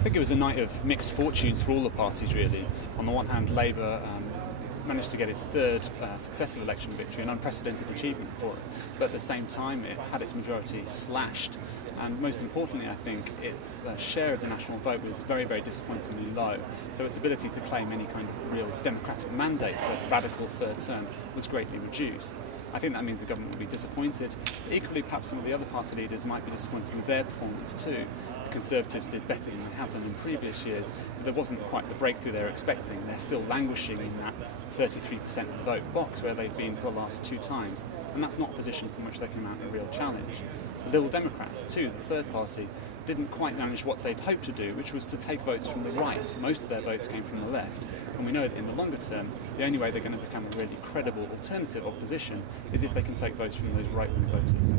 I think it was a night of mixed fortunes for all the parties, really. On the one hand, Labour managed to get its third successive election victory, an unprecedented achievement for it. But at the same time, it had its majority slashed. And most importantly, I think its share of the national vote was very, very disappointingly low. So its ability to claim any kind of real democratic mandate for a radical third term was greatly reduced. I think that means the government will be disappointed. Equally, perhaps some of the other party leaders might be disappointed with their performance too. The Conservatives did better than they have done in previous years, but there wasn't quite the breakthrough they were expecting. They're still languishing in that 33% of the vote box where they've been for the last two times, and that's not a position from which they can mount a real challenge. The Liberal Democrats too, the third party, didn't quite manage what they'd hoped to do, which was to take votes from the right. Most of their votes came from the left, and we know that in the longer term, the only way they're going to become a really credible alternative opposition is if they can take votes from those right-wing voters.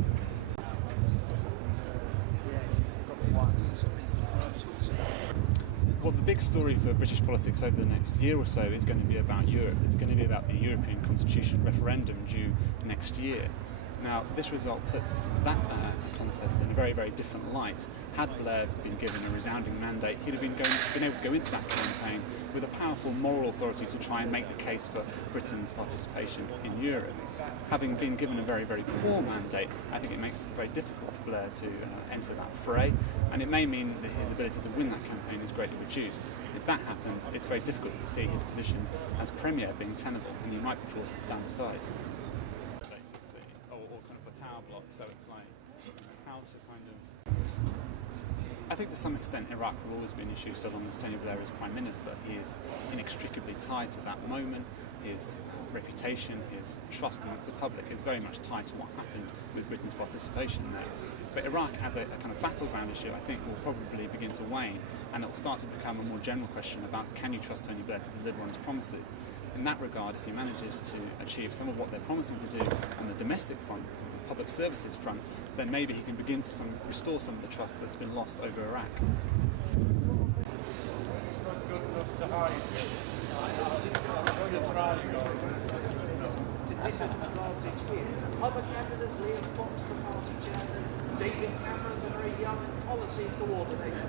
Well, the big story for British politics over the next year or so is going to be about Europe. It's going to be about the European Constitution referendum due next year. Now, this result puts that contest in a very, very different light. Had Blair been given a resounding mandate, he'd have been able to go into that campaign with a powerful moral authority to try and make the case for Britain's participation in Europe. Having been given a very, very poor mandate, I think it makes it very difficult for Blair to enter that fray, and it may mean that his ability to win that campaign is greatly reduced. If that happens, it's very difficult to see his position as Premier being tenable, and he might be forced to stand aside. Tower block, so it's like how to kind of... I think to some extent Iraq will always be an issue so long as Tony Blair is Prime Minister. He is inextricably tied to that moment. His reputation, his trust amongst the public is very much tied to what happened with Britain's participation there. But Iraq as a kind of battleground issue I think will probably begin to wane, and it will start to become a more general question about can you trust Tony Blair to deliver on his promises. In that regard, if he manages to achieve some of what they're promising to do on the domestic front, public services front, then maybe he can begin to restore some of the trust that's been lost over Iraq. Other candidates, Liam Fox, the party chairman, David Cameron, the very young policy coordinator.